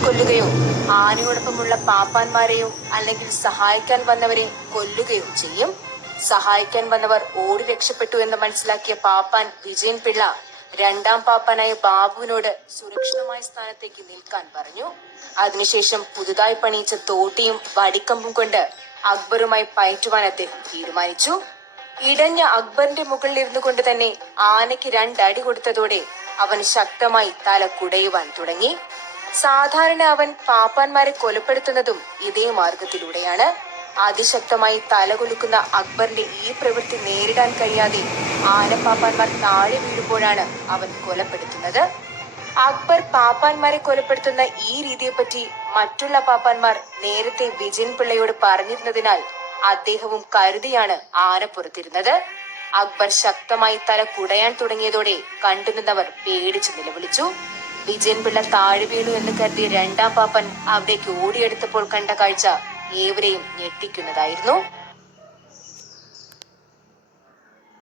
വെട്ടിക്കൊല്ലുകയോ ആനയോടൊപ്പമുള്ള പാപ്പാന്മാരെയോ അല്ലെങ്കിൽ സഹായിക്കാൻ വന്നവരെ കൊല്ലുകയോ ചെയ്യും. സഹായിക്കാൻ വന്നവർ ഓടി രക്ഷപ്പെട്ടു എന്ന് മനസ്സിലാക്കിയ പാപ്പാൻ വിജയൻ പിള്ള രണ്ടാം പാപ്പാനായ ബാബുവിനോട് സുരക്ഷിതമായ സ്ഥാനത്തേക്ക് നിൽക്കാൻ പറഞ്ഞു. അതിനുശേഷം പുതുതായി പണിയിച്ച തോട്ടിയും വടിക്കമ്പും കൊണ്ട് അക്ബറുമായി പയറ്റുവാൻ അദ്ദേഹം തീരുമാനിച്ചു. ഇടഞ്ഞ അക്ബറിന്റെ മുകളിൽ ഇരുന്നു കൊണ്ട് തന്നെ ആനയ്ക്ക് 2 അടി കൊടുത്തതോടെ അവൻ ശക്തമായി തല കുടയുവാൻ തുടങ്ങി. സാധാരണ അവൻ പാപ്പാന്മാരെ കൊലപ്പെടുത്തുന്നതും ഇതേ മാർഗത്തിലൂടെയാണ്. അതിശക്തമായി തലകുലുക്കുന്ന അക്ബറിന്റെ ഈ പ്രവൃത്തി നേരിടാൻ കഴിയാതെ ആനപ്പാപ്പാന്മാർ താഴെ വീഴുമ്പോഴാണ് അവൻ കൊലപ്പെടുത്തുന്നത്. അക്ബർ പാപ്പാന്മാരെ കൊലപ്പെടുത്തുന്ന ഈ രീതിയെപ്പറ്റി മറ്റുള്ള പാപ്പാന്മാർ നേരത്തെ വിജയൻ പിള്ളയോട് പറഞ്ഞിരുന്നതിനാൽ അദ്ദേഹവും കരുതിയാണ് ആന പുറത്തിരുന്നത്. അക്ബർ ശക്തമായി തല കുടയാൻ തുടങ്ങിയതോടെ കണ്ടുനിന്നവർ പേടിച്ചു നിലവിളിച്ചു. വിജയൻ പിള്ള താഴെ വീണു എന്ന് കരുതിയ രണ്ടാം പാപ്പൻ അവിടേക്ക് ഓടിയെടുത്തപ്പോൾ കണ്ട കാഴ്ച ഏവരെയും ഞെട്ടിക്കുന്നതായിരുന്നു.